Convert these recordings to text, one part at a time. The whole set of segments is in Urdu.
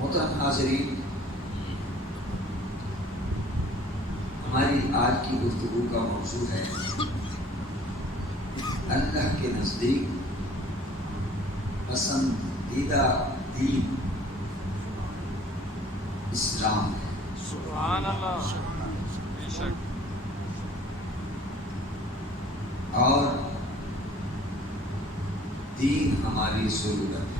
محترم حاضرین، ہماری آج کی گفتگو کا موضوع ہے اللہ کے نزدیک پسندیدہ دین اسلام ہے۔ سبحان اللہ، بے شک۔ اور دین ہماری ضرورت ہے۔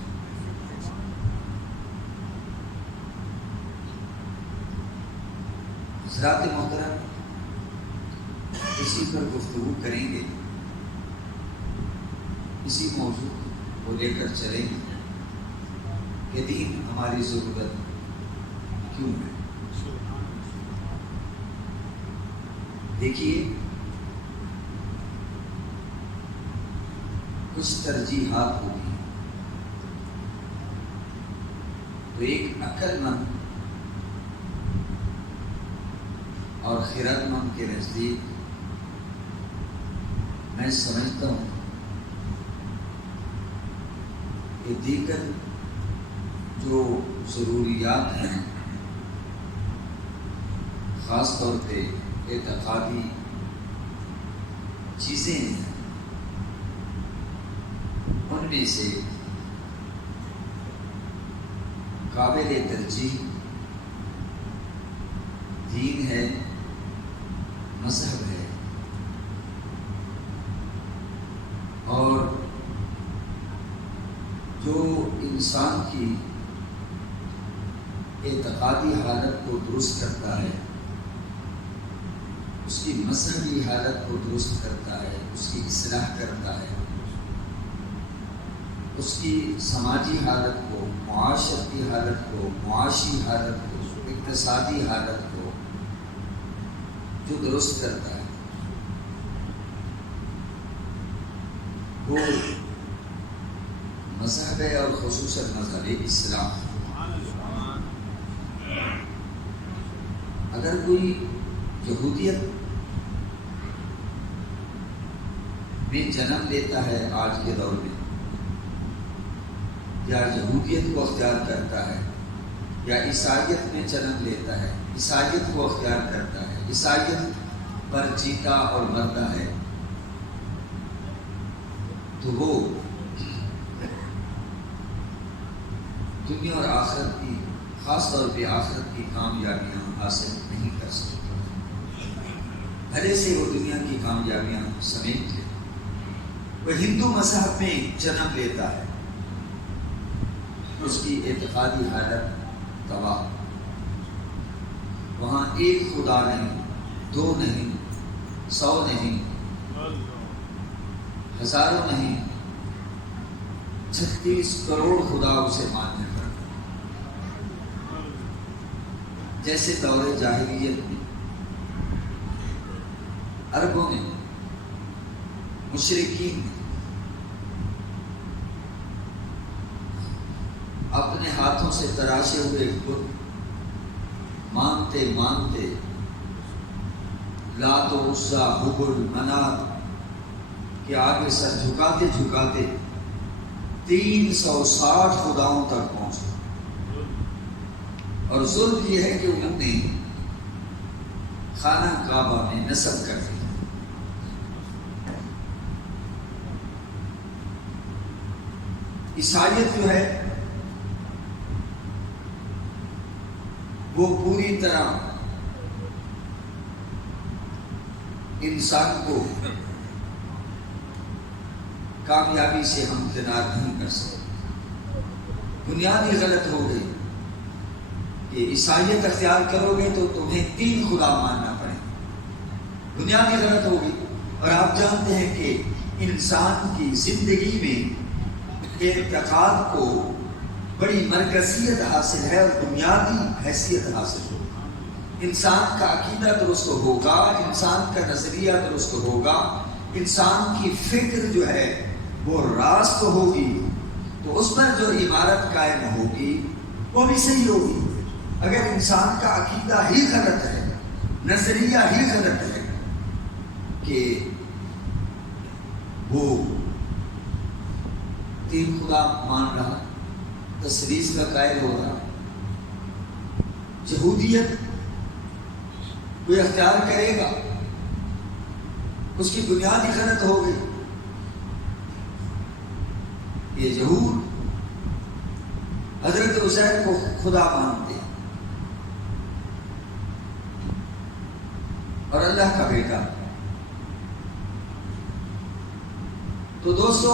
حضرات محترم، اسی پر گفتگو کریں گے، اسی موضوع کو لے کر چلیں گے کہ دین ہماری ضرورت کیوں ہے۔ دیکھیے، کچھ ترجیحات ہوتی ہیں تو ایک عقل مند اور خرد مند کے نزدیک میں سمجھتا ہوں کہ دیگر جو ضروریات ہیں، خاص طور پہ اعتقادی چیزیں ہیں، ان میں سے قابل ترجیح دین ہے، مذہب ہے، اور جو انسان کی اعتقادی حالت کو درست کرتا ہے، اس کی مذہبی حالت کو درست کرتا ہے، اس کی اصلاح کرتا ہے، اس کی سماجی حالت کو، معاشرتی حالت کو، معاشی حالت کو، اقتصادی حالت کو جو درست کرتا ہے، وہ مذہب ہے، اور خصوصاً مذہب اسلام۔ اگر کوئی یہودیت میں جنم لیتا ہے آج کے دور میں، یا یہودیت کو اختیار کرتا ہے، یا عیسائیت میں جنم لیتا ہے، عیسائیت کو اختیار کرتا ہے، عیسائیت پر جیتا اور مرتا ہے، تو وہ دنیا اور آخرت کی، خاص طور پہ آخرت کی کامیابیاں حاصل نہیں کر سکتا۔ بھلے سے وہ دنیا کی کامیابیاں سمیٹ لے، وہ ہندو مذہب میں جنم لیتا ہے، اس کی اعتقادی حالت تباہ۔ وہاں ایک خدا نہیں، دو نہیں، 100 نہیں، ہزاروں نہیں، 36 کروڑ خدا اسے ماننے پڑتا۔ جیسے دور جاہلیت میں عربوں نے، مشرکین نے اپنے ہاتھوں سے تراشے ہوئے بت مانتے مانتے، لات و عزا، حبل، منات کے آگے سر جھکاتے جھکاتے 360 خداؤں تک پہنچے۔ اور ظلم یہ ہے کہ انہوں نے خانہ کعبہ میں نصب کر دیا۔ عیسائیت جو ہے وہ پوری طرح انسان کو کامیابی سے ہمکنار نہیں کر سکتے۔ بنیادی غلط ہو گئی کہ عیسائیت اختیار کرو گے تو تمہیں 3 خدا ماننا پڑے، بنیادی غلط ہو گئی۔ اور آپ جانتے ہیں کہ انسان کی زندگی میں اعتقاد کو بڑی مرکزیت حاصل ہے اور بنیادی حیثیت حاصل ہے۔ انسان کا عقیدہ درست ہوگا، انسان کا نظریہ درست ہوگا، انسان کی فکر جو ہے وہ راست ہوگی، تو اس پر جو عمارت قائم ہوگی وہ بھی صحیح ہوگی۔ اگر انسان کا عقیدہ ہی غلط ہے، نظریہ ہی غلط ہے کہ وہ 3 خدا مان رہا، تثلیث کا قائل ہو رہا، یہودیت کوئی اختیار کرے گا، اس کی بنیاد ہی غلط ہو گئی. یہ یہود حضرت عزیر کو خدا مانتے اور اللہ کا بیٹا. تو دوستو،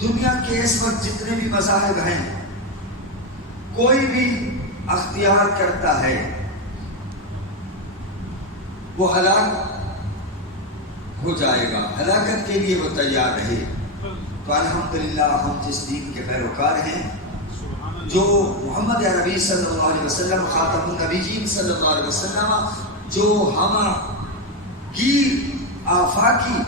دنیا کے اس وقت جتنے بھی مذاہب ہیں، کوئی بھی اختیار کرتا ہے وہ ہلاک ہو جائے گا، ہلاکت کے لیے وہ تیار رہے. تو الحمدللہ ہم جس دین کے پیروکار ہیں، جو محمد عربی صلی اللہ علیہ وسلم خاتم النبیین صلی اللہ علیہ وسلم جو گیر آفاقی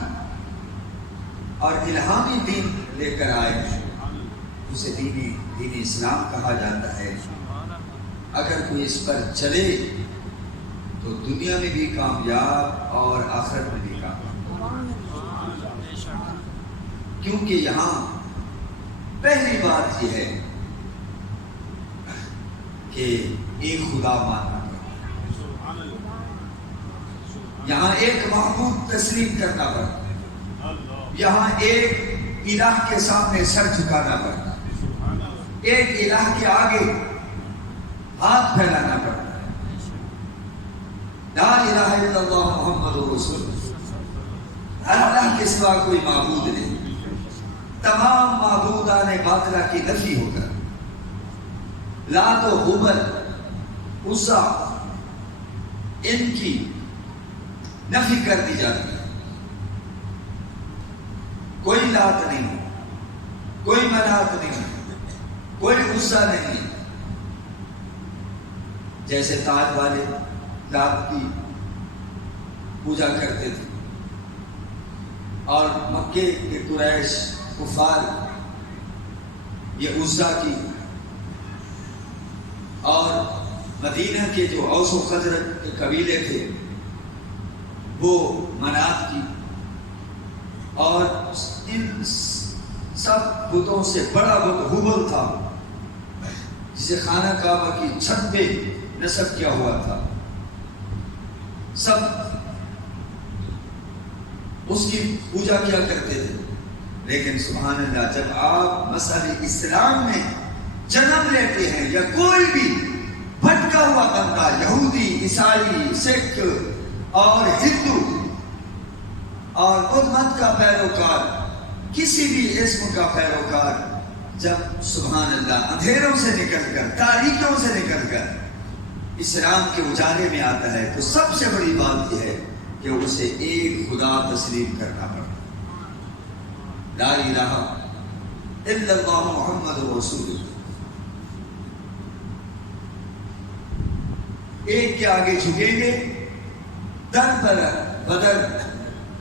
اور الہامی دین لے کر آئے، اسے دین اسلام کہا جاتا ہے. اگر کوئی اس پر چلے تو دنیا میں بھی کامیاب اور آخرت میں بھی کامیاب. کیونکہ یہاں پہلی بات یہ ہے کہ ایک خدا ماننا پڑتا ہے، یہاں ایک معبود تسلیم کرنا پڑتا ہے، یہاں ایک الہ کے سامنے سر جھکانا پڑتا ہے، ایک الہ کے آگے ہاتھ پھیلانا پڑتا ہے. لا الہ الا اللہ محمد رسول اللہ. اللہ کے سوا کوئی معبود نہیں. تمام معبودان باطلہ کی نفی ہو کر لات و ہبل عزا ان کی نفی کر دی جاتی ہے. کوئی لات نہیں، کوئی منات نہیں، کوئی عزا نہیں. جیسے تاج والے لات کی پوجا کرتے تھے اور مکے کے قریش کفار یہ عزا کی، اور مدینہ کے جو اوس و خزرج کے قبیلے تھے وہ منات کی. اور ان سب بتوں سے بڑا بت ہبل تھا جسے خانہ کعبہ کی چھت پہ نصب کیا ہوا تھا. سب اس کی پوجا کیا کرتے تھے. لیکن سبحان اللہ، جب آپ مسئلہ اسلام میں جنم لیتے ہیں یا کوئی بھی بھٹکا ہوا بندہ، یہودی، عیسائی، سکھ اور ہندو اور بدھ مت کا پیروکار، کسی بھی اسم کا پیروکار، جب سبحان اللہ اندھیروں سے نکل کر، تاریکیوں سے نکل کر اسلام کے اجالے میں آتا ہے، تو سب سے بڑی بات یہ ہے کہ اسے ایک خدا تسلیم کرنا پڑتا. لا الہ الا اللہ محمد رسول اللہ. ایک کے آگے جھکیں گے، در بدر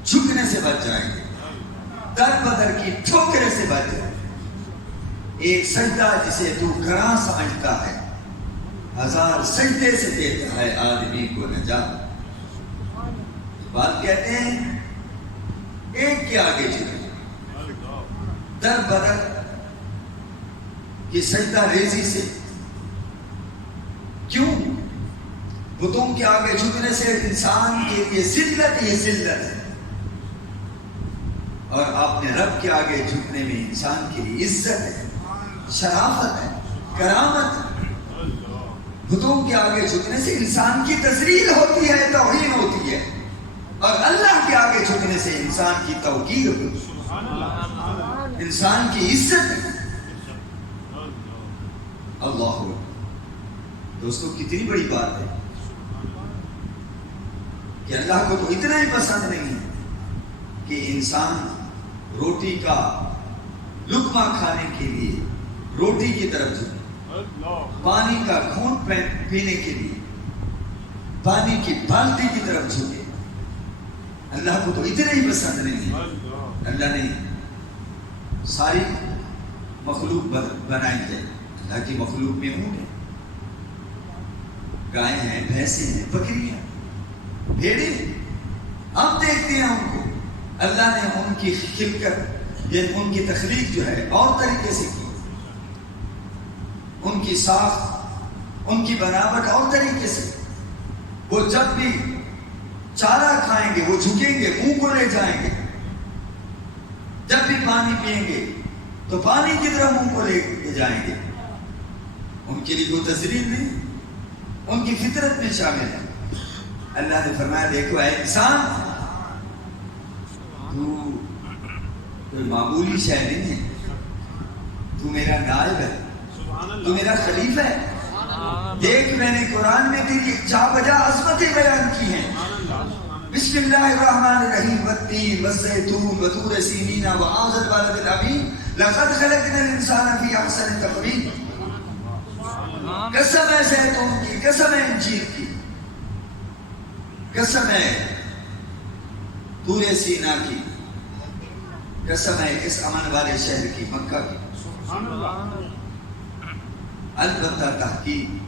جھکنے سے بچ جائیں گے، در بدر کی ٹھوکرے سے بچ جائیں گے. ایک سجدہ جسے تو گراں سمجھتا ہے، 1000 سجدے سے دیتا ہے آدمی کو نجات. بات کہتے ہیں ایک کے آگے جھکے، در بدر کی سجدہ ریزی سے. کیوں؟ بتوں کے آگے جھکنے سے انسان کے لیے ذلت ہی ذلت ہے، اور آپ نے رب کے آگے جھکنے میں انسان کے لیے عزت ہے، شرافت ہے، کرامت ہے. بتوں کے آگے جھکنے سے انسان کی تذلیل ہوتی ہے، توہین ہوتی ہے، اور اللہ کے آگے جھکنے سے انسان کی توقیر ہوتی ہے، انسان کی عزت ہے. اللہ دوستو، کتنی بڑی بات ہے کہ اللہ کو تو اتنا ہی پسند نہیں ہے کہ انسان روٹی کا لقمہ کھانے کے لیے روٹی کی طرف جھکے، پانی کا گھونٹ پینے کے لیے پانی کی بالٹی کی طرف جھکے. اللہ کو تو اتنا ہی پسند نہیں ہے. اللہ نے ساری مخلوق بنائی ہے. اللہ کی مخلوق میں اونٹ ہے، گائے ہیں، بھینسیں ہیں، بکریاں، بھیڑیں. ہم دیکھتے ہیں ان کو. اللہ نے ان کی خلقت، یعنی ان کی تخلیق جو ہے اور طریقے سے کی. ان کی ساخت ان کی بناوٹ اور طریقے سے. وہ جب بھی چارہ کھائیں گے وہ جھکیں گے, منہ کو لے جائیں گے. جب بھی پانی پیئیں گے تو پانی کی طرح منہ کو لے جائیں گے. ان کے لیے کوئی تذلیل نہیں, ان کی فطرت میں شامل ہے. اللہ نے فرمایا دیکھو اے انسان, تو کوئی معمولی شے نہیں ہے, تو میرا نائب ہے, تو میرا خلیفہ ہے. دیکھ میں نے قرآن میں تیری جا بجا عظمتیں بیان کی ہیں. بسم اللہ الرحمن الرحیم والتین والزیتون وطور سینین وہذا البلد الامین لقد خلقنا الانسان فی احسن تقویم. قسم ہے زیتون کی, قسم ہے انجیر کی, قسم ہے طور سینا کی, قسم ہے اس امن والے شہر کی, مکہ کی. البتہ تحقیق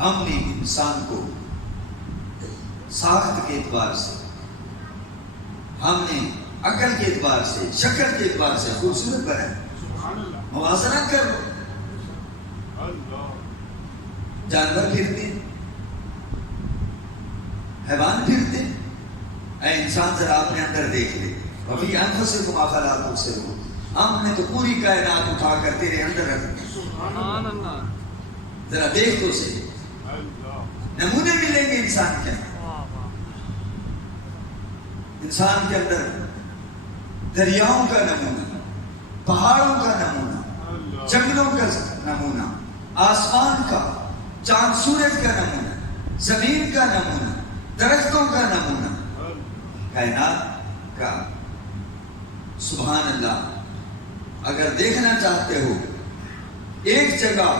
ہم نے انسان کو ساخت کے اعتبار سے, ہم نے عقل کے اعتبار سے, شکل کے اعتبار سے خوبصورت بنایا. موازنہ کر, جانور پھرتے, حیوان پھرتے, اے انسان ذرا اپنے اندر دیکھ لے. وفی انفسکم افلا تبصرون. ہم نے تو پوری کائنات اٹھا کر تیرے اندر رکھ دی, ذرا دیکھ تو صحیح. نمونے ملیں گے انسان کے اندر. انسان کے اندر دریاؤں کا نمونہ, پہاڑوں کا نمونہ, جنگلوں کا نمونہ, آسمان کا, چاند سورج کا نمونہ, زمین کا نمونہ, درختوں کا نمونہ, کائنات کا. سبحان اللہ. اگر دیکھنا چاہتے ہو ایک جگہ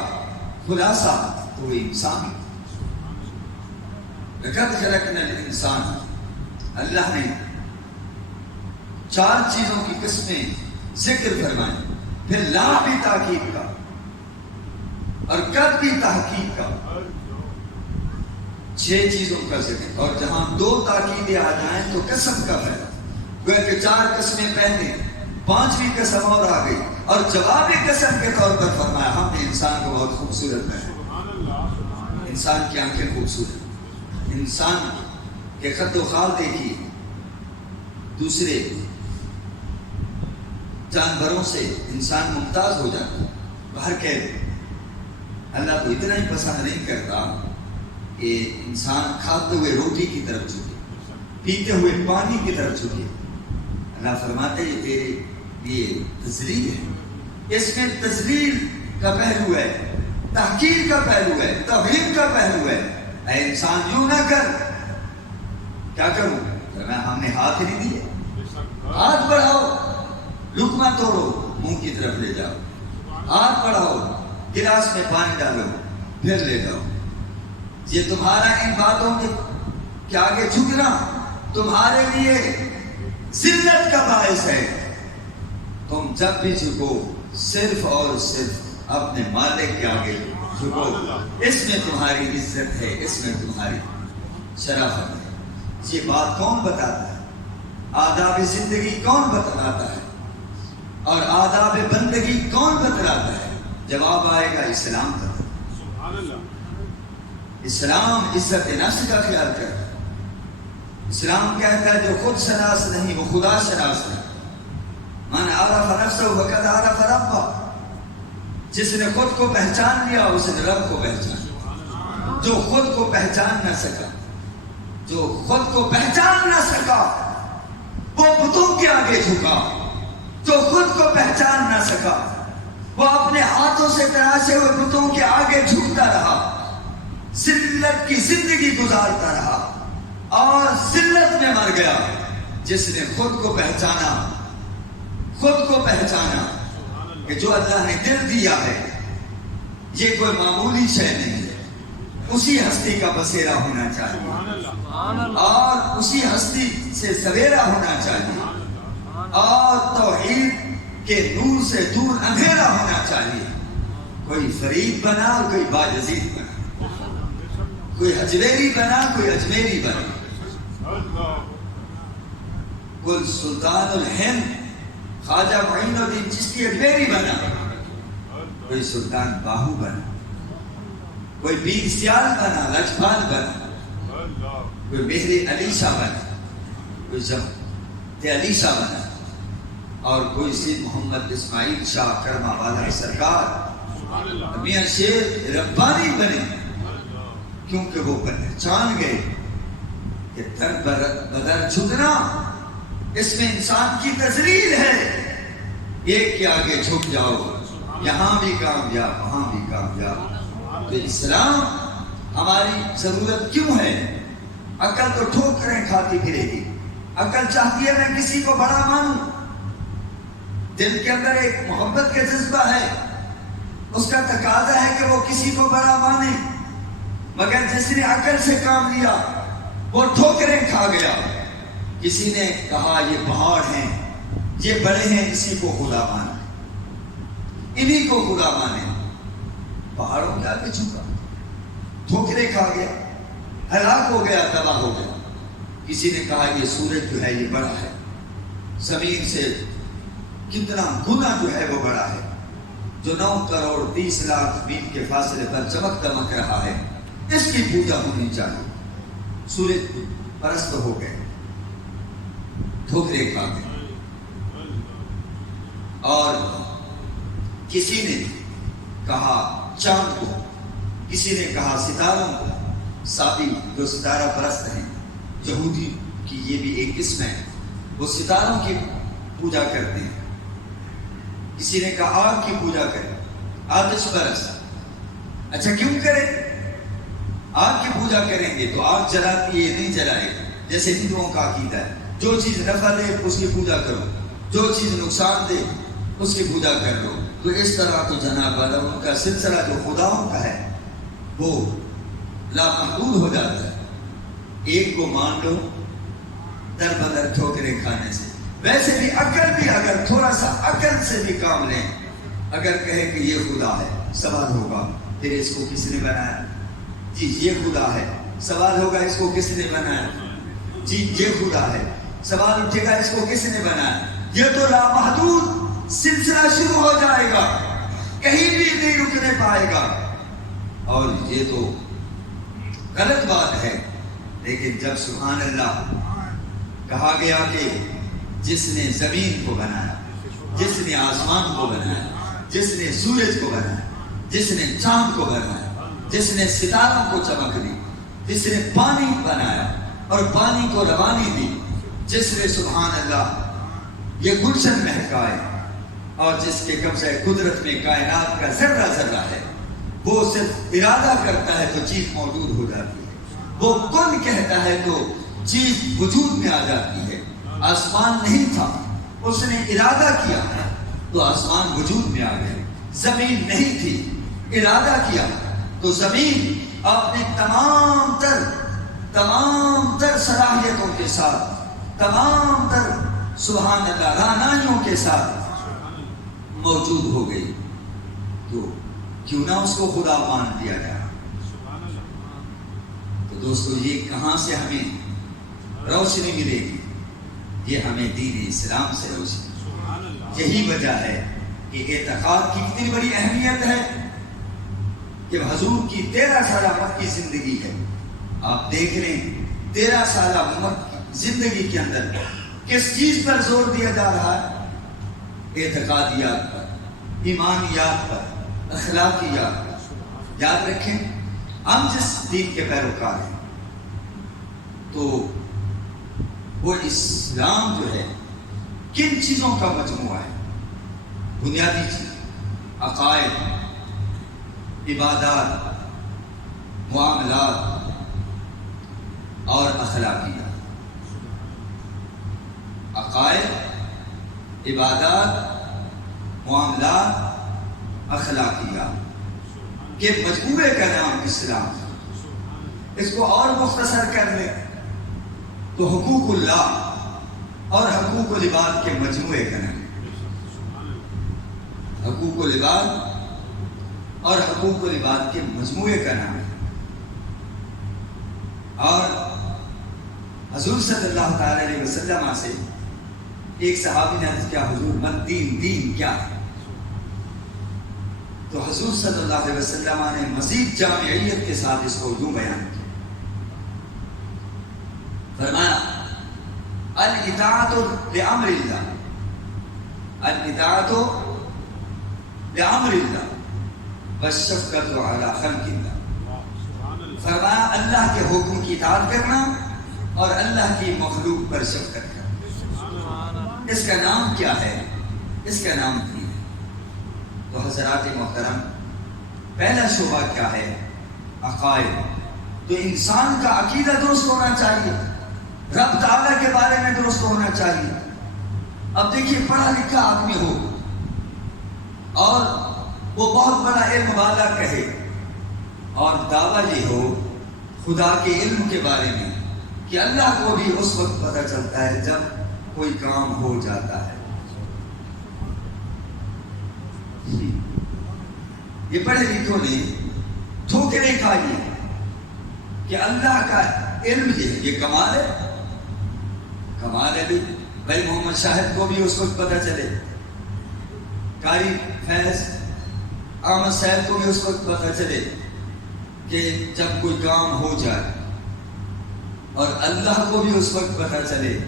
خلاصہ تو وہ انسان. لقد خلقنا الانسان, اللہ نے 4 چیزوں کی قسمیں ذکر فرمائیں, پھر لام بھی تاکید کا اور قد بھی تحقیق کا. 6 چیزوں کا ذکر, اور جہاں 2 تاکیدیں آ جائیں تو قسم کا ہے. گویا کہ 4 قسمیں پہلے, 5ویں قسم اور آ گئی, اور جواب قسم کے طور پر فرمایا ہم نے انسان کو بہت خوبصورت بنایا. انسان کی آنکھیں خوبصورت, انسان کے خط و خال دیکھیے, دوسرے جانوروں سے انسان ممتاز ہو جاتا ہے. باہر کہہ اللہ کو اتنا ہی پسند نہیں کرتا کہ انسان کھاتے ہوئے روٹی کی طرف جھکے, پیتے ہوئے پانی کی طرف جھکے. اللہ فرماتے یہ تیرے لیے تذلیل ہے. اس میں تذلیل کا پہلو ہے, تحقیر کا پہلو ہے, توہین کا پہلو ہے. اے انسان یوں نہ کر. کیا کروں؟ ہم نے ہاتھ نہیں دیے. ہاتھ بڑھاؤ, لقمہ توڑو, منہ کی طرف لے جاؤ. ہاتھ بڑھاؤ, گلاس میں پانی ڈالو, پھر لے جاؤ. یہ تمہارا ان باتوں کے آگے جھکنا تمہارے لیے ذلت کا باعث ہے. تم جب بھی جھکو صرف اور صرف اپنے مالک کے آگے جھکو. اس میں تمہاری عزت ہے, اس میں تمہاری شرافت ہے. یہ بات کون بتاتا ہے؟ آداب زندگی کون بتلاتا ہے؟ اور آداب بندگی کون بتلاتا ہے؟ جواب آئے گا اسلام کا. اسلام عزت نفس کا خیال کرتا ہے. اسلام کہتا ہے جو خود شناس نہیں وہ خدا شناس ہے. من عرف نفسه فقد عرف ربه. جس نے خود کو پہچان لیا اس نے رب کو پہچان. جو خود کو پہچان نہ سکا, جو خود کو پہچان نہ سکا وہ بتوں کے آگے جھکا. جو خود کو پہچان نہ سکا وہ اپنے ہاتھوں سے تراشے ہوئے بتوں کے آگے جھکتا رہا, ذلت کی زندگی گزارتا رہا اور ذلت میں مر گیا. جس نے خود کو پہچانا, خود کو پہچانا کہ جو اللہ نے دل دیا ہے یہ کوئی معمولی شے نہیں ہے, اسی ہستی کا بسیرا ہونا چاہیے اور اسی ہستی سے سویرا ہونا چاہیے اور توحید کے نور سے دور اندھیرا ہونا چاہیے. کوئی فرید بنا اور کوئی باجزید بنا, کوئی حجویری بنا کوئی اجمیری بنا, کوئی سلطان الہند خواجہ معین الدین چشتی اجمیری بنا, کوئی سلطان باہو بنا, کوئی بیر سیال بنا، لجپال بنا، کوئی مہر علی شاہ بنا، کوئی جمع علی شاہ بنا، اور کوئی سید محمد اسماعیل شاہ کرما والا سرکار میاں شیر ربانی بنے، کیونکہ وہ پہچان گئے کہ در بدر جھکنا اس میں انسان کی تذلیل ہے، ایک کے آگے جھک جاؤ، یہاں بھی کامیاب وہاں بھی کامیاب۔ تو اسلام ہماری ضرورت کیوں ہے؟ عقل تو ٹھوکریں کھاتی پھرے گی، عقل چاہتی ہے میں کسی کو بڑا مانوں، دل کے اندر ایک محبت کا جذبہ ہے، اس کا تقاضا ہے کہ وہ کسی کو بڑا مانے، مگر جس نے عقل سے کام لیا وہ ٹھوکریں کھا گیا۔ کسی نے کہا یہ پہاڑ ہیں، یہ بڑے ہیں، اسی کو خدا مانا، انہی کو خدا مانے، پہاڑوں کے آگے جھکا، ٹھوکریں کھا گیا، ہلاک ہو گیا، تباہ ہو گیا۔ کسی نے کہا یہ سورج جو ہے یہ بڑا ہے، زمین سے کتنا گنا جو ہے وہ بڑا ہے، جو 9 کروڑ 30 لاکھ میل کے فاصلے پر چمک دمک رہا ہے، اس کی پوجا ہونی چاہیے۔ سورج پرست ہو گئے، ٹھوکریں کھا گئے۔ اور کسی نے کہا چاند کو، کسی نے کہا ستاروں کو، سابی جو ستارہ پرست ہیں، یہودی کی یہ بھی ایک قسم ہے، وہ ستاروں کی پوجا کرتے ہیں۔ کسی نے کہا آگ کی پوجا کرے، آتش پرست۔ اچھا کیوں کرے؟ آگ کی پوجا کریں گے تو آگ جلاتی ہے نہیں جلائے، جیسے ہندوؤں کا عقیدہ ہے، جو چیز نفع دے اس کی پوجا کرو، جو چیز نقصان دے اس کی پوجا کر لو۔ تو اس طرح تو جناب ان کا سلسلہ جو خداؤں کا ہے وہ لامحدود ہو جاتا ہے۔ ایک کو مان لو در بدر ٹھوکریں کھانے سے۔ ویسے بھی عقل بھی اگر تھوڑا سا عقل سے بھی کام لیں، اگر کہے کہ یہ خدا ہے، سوال ہوگا پھر اس کو کس نے بنایا؟ جی یہ خدا ہے، سوال ہوگا اس کو کس نے بنایا؟ جی یہ خدا ہے، سوال اٹھے گا اس کو کس نے بنایا؟ یہ تو لامحدود سلسلہ شروع ہو جائے گا، کہیں بھی نہیں رکنے پائے گا، اور یہ تو غلط بات ہے۔ لیکن جب سبحان اللہ کہا گیا کہ جس نے زمین کو بنایا، جس نے آسمان کو بنایا، جس نے سورج کو بنایا، جس نے چاند کو بنایا، جس نے ستاروں کو چمک دی، جس نے پانی بنایا اور پانی کو روانی دی، جس نے سبحان اللہ یہ گلشن مہکائے، اور جس کے قبضہ قدرت میں کائنات کا ذرہ ذرہ ہے، وہ صرف ارادہ کرتا ہے تو چیز موجود ہو جاتی ہے، وہ کن کہتا ہے تو چیز وجود میں آ جاتی ہے۔ آسمان نہیں تھا، اس نے ارادہ کیا تو آسمان وجود میں آ گئے۔ زمین نہیں تھی، ارادہ کیا تو زمین اپنے تمام تر صلاحیتوں کے ساتھ، تمام تر سبحان اللہ رانائیوں کے ساتھ موجود ہو گئی۔ تو کیوں نہ اس کو خدا مان دیا جائے؟ تو دوستو یہ کہاں سے ہمیں روشنی ملے گی؟ یہ ہمیں دین اسلام سے روشنی۔ یہی وجہ ہے کہ اعتقاد کی کتنی بڑی اہمیت ہے کہ حضور کی 13 سالہ مکی زندگی ہے۔ آپ دیکھ لیں 13 سالہ مکی زندگی کے اندر کس چیز پر زور دیا جا رہا ہے؟ اعتقادیات پر، ایمانیات پر، اخلاقیات پر۔ یاد رکھیں ہم جس دین کے پیروکار ہیں تو وہ اسلام جو ہے کن چیزوں کا مجموعہ ہے؟ بنیادی چیز عقائد، عبادات، معاملات اور اخلاقیات۔ عقائد، عبادات، معاملات، اخلاقیات کے مجموعے کا نام اسلام ہے۔ اس کو اور مختصر کر لیں تو حقوق اللہ اور حقوق العباد کے مجموعے کا نام ہے۔ حقوق العباد اور حقوق العباد کے مجموعے کا نام ہے۔ اور حضور صلی اللہ تعالی علیہ وسلم سے ایک صحابی نے عرض کیا حضور من دین، دین کیا ہے؟ تو تو حضور صلی اللہ علیہ وسلم نے مزید جامعیت کے ساتھ اس کو یوں بیان کیا، فرمایا الاطاعت لامر اللہ، الاطاعت لامر اللہ والشفقۃ علی خلق اللہ، فرمایا اللہ کے حکم کی اطاعت کرنا اور اللہ کی مخلوق پر شفقت کرنا، اس کا نام کیا ہے؟ اس کا نام دین ہے۔ تو حضرات محترم، پہلا شعبہ کیا ہے؟ عقائد۔ تو انسان کا عقیدہ درست ہونا چاہیے، رب تعالیٰ کے بارے میں درست ہونا چاہیے۔ اب دیکھیے، پڑھا لکھا آدمی ہو اور وہ بہت بڑا علم والا کہے اور دعویٰ یہ ہو خدا کے علم کے بارے میں کہ اللہ کو بھی اس وقت پتہ چلتا ہے جب کوئی کام ہو جاتا ہے۔ یہ پڑھے لکھوں نے دھوکے نہیں کھائی کہ اللہ کا علم یہ کمال ہے، کمال ہے بھی بھائی محمد شاہد کو بھی اس وقت پتہ چلے، قاری فیض احمد صاحب کو بھی اس وقت پتہ چلے کہ جب کوئی کام ہو جائے، اور اللہ کو بھی اس وقت پتہ چلے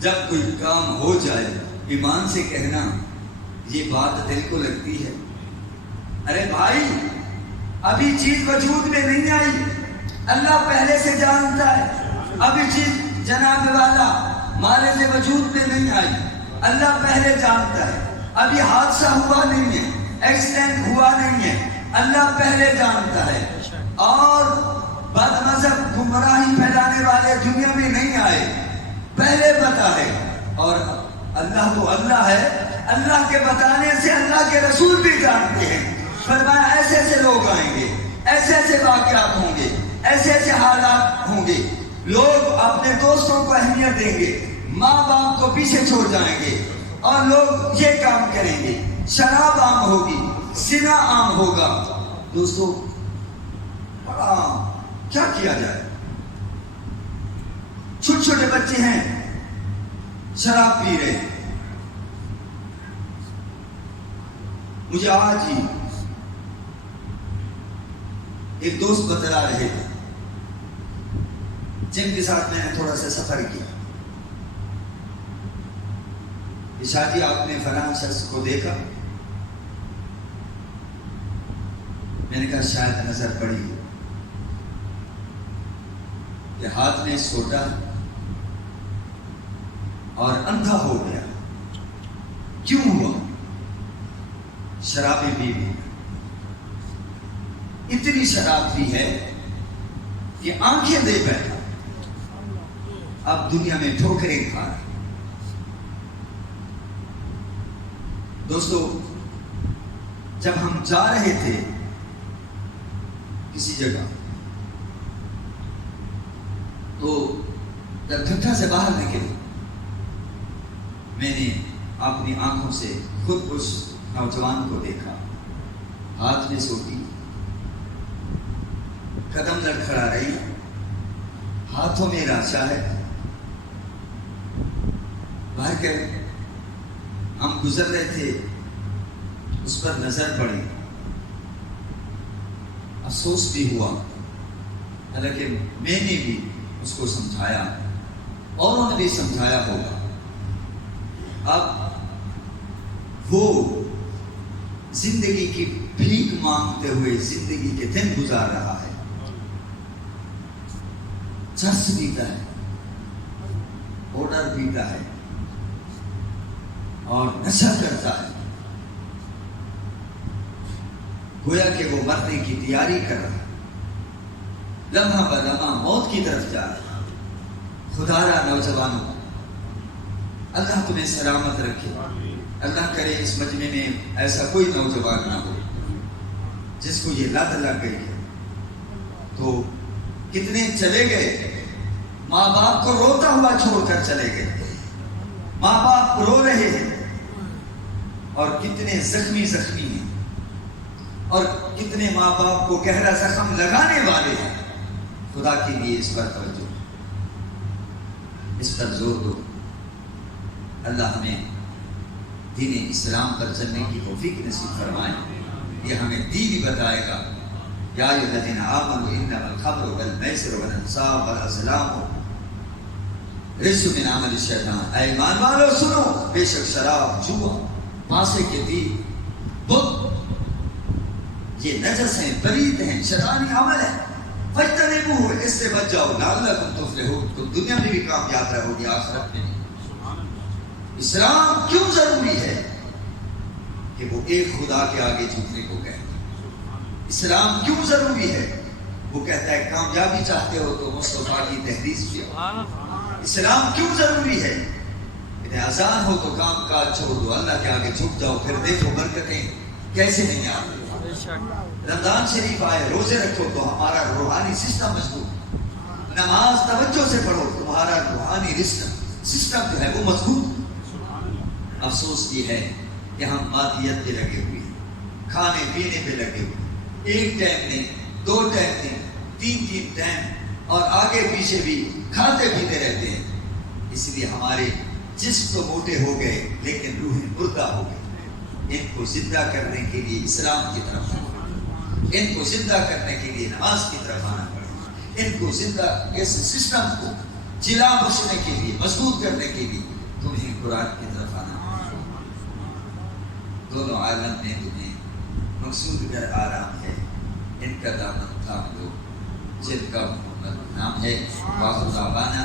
جب کوئی کام ہو جائے۔ ایمان سے کہنا یہ بات دل کو لگتی ہے؟ ارے بھائی، ابھی چیز وجود میں نہیں آئی، اللہ پہلے سے جانتا ہے۔ ابھی چیز جناب والا مالے سے وجود میں نہیں آئی، اللہ پہلے جانتا ہے۔ ابھی حادثہ ہوا نہیں ہے، ایکسیڈنٹ ہوا نہیں ہے، اللہ پہلے جانتا ہے۔ اور بد مذہب گمراہی پھیلانے والے دنیا میں نہیں آئے، پہلے پتا ہے۔ اور اللہ تو اللہ ہے، اللہ کے بتانے سے اللہ کے رسول بھی جانتے ہیں۔ فرمایا ایسے ایسے لوگ آئیں گے، ایسے ایسے واقعات ہوں گے، ایسے ایسے حالات ہوں گے، لوگ اپنے دوستوں کو اہمیت دیں گے، ماں باپ کو پیچھے چھوڑ جائیں گے، اور لوگ یہ کام کریں گے، شراب عام ہوگی، زنا عام ہوگا۔ دوستو بڑا کیا کیا جائے؟ چھوٹے چھوٹے بچے ہیں شراب پی رہے۔ مجھے آج ہی ایک دوست بتلا رہے تھے جن کے ساتھ میں نے تھوڑا سا سفر کیا، شادی آپ نے فلاں شخص کو دیکھا؟ میں نے کہا شاید نظر پڑی ہو کہ ہاتھ میں سوٹا اور اندھا ہو گیا۔ کیوں ہوا؟ شرابیں پی لی، اتنی شراب پی ہے کہ آنکھیں دے بیٹھا، اب دنیا میں ٹھوکریں کھا رہا۔ دوستو، جب ہم جا رہے تھے کسی جگہ، تو جب گھٹا سے باہر نکلے، میں نے اپنی آنکھوں سے خود اس نوجوان کو دیکھا، ہاتھ میں سوٹی، قدم لڑکھڑا رہی، ہاتھوں میں راچا ہے، باہر کے ہم گزر رہے تھے، اس پر نظر پڑی، افسوس بھی ہوا، حالانکہ میں نے بھی اس کو سمجھایا، اوروں نے بھی سمجھایا ہوگا۔ اب وہ زندگی کی بھیک مانگتے ہوئے زندگی کے دن گزار رہا ہے، چرس پیتا ہے، پاؤڈر پیتا ہے اور نشہ کرتا ہے، گویا کہ وہ مرنے کی تیاری کر رہا ہے، لمحہ بلمحہ موت کی طرف جا رہا ہے۔ خدارا نوجوانوں، اللہ تمہیں سلامت رکھے، اللہ کرے اس مجمع میں ایسا کوئی نوجوان نہ ہو جس کو یہ لت لگ گئی ہے۔ تو کتنے چلے گئے، ماں باپ کو روتا ہوا چھوڑ کر چلے گئے، ماں باپ رو رہے ہیں، اور کتنے زخمی ہیں، اور کتنے ماں باپ کو گہرا زخم لگانے والے ہیں۔ خدا کے لیے اس پر توجہ، اس پر زور دو۔ اللہ ہمیں دین اسلام پر چلنے کی توفیق نصیب فرمائے۔ یہ ہمیں دین ہی بتائے گا. یا ایھا الذین آمنوا انما الخمر والمیسر والانصاب والازلام رجس من عمل الشیطان. اے ایمان والو سنو، بے شک شراب، جوا، پاسے کے دین، بت یہ نجس ہیں، پلید ہیں، شیطانی عمل ہے. فاجتنبوہ، اس سے بچ جاؤ، لعلکم تفلحون، تم دنیا میں بھی کامیاب رہو گے، آخرت میں بھی. اسلام کیوں ضروری ہے؟ کہ وہ ایک خدا کے آگے جھکنے کو کہتا ہے. اسلام کیوں ضروری ہے؟ وہ کہتا ہے کامیابی چاہتے ہو تو مصطفیٰ کی تحدیث پہ آؤ. اسلام کیوں ضروری ہے؟ اذان ہو تو کام کاج چھوڑ دو، اللہ کے آگے جھک جاؤ، پھر دیکھو برکتیں کیسے نہیں آتی. رمضان شریف آئے، روزے رکھو تو ہمارا روحانی سسٹم مضبوط. نماز توجہ سے پڑھو، تمہارا روحانی سسٹم جو ہے وہ مضبوط. افسوس یہ ہے کہ ہم مادیت پہ لگے ہوئے ہیں، کھانے پینے پہ لگے ہوئے ہیں. ایک ٹائم نہیں، 2 ٹائم نہیں، 3 ٹائم، اور آگے پیچھے بھی کھاتے پیتے رہتے ہیں. اس لیے ہمارے جسم تو موٹے ہو گئے لیکن روحیں مردہ ہو گئی. ان کو زندہ کرنے کے لیے اسلام کی طرف آنا پڑے، ان کو زندہ کرنے کے لیے نماز کی طرف آنا پڑے، ان کو زندہ اس سسٹم کو جلا بخشنے کے لیے، مضبوط کرنے کے لیے تمہیں قرآن کی طرف آنا پڑے. دونوں عالم میں تمہیں مقصود گھر آرام ہے، ان کا دامن تھام لو جن کا محمد نام ہے. واخر دعوانا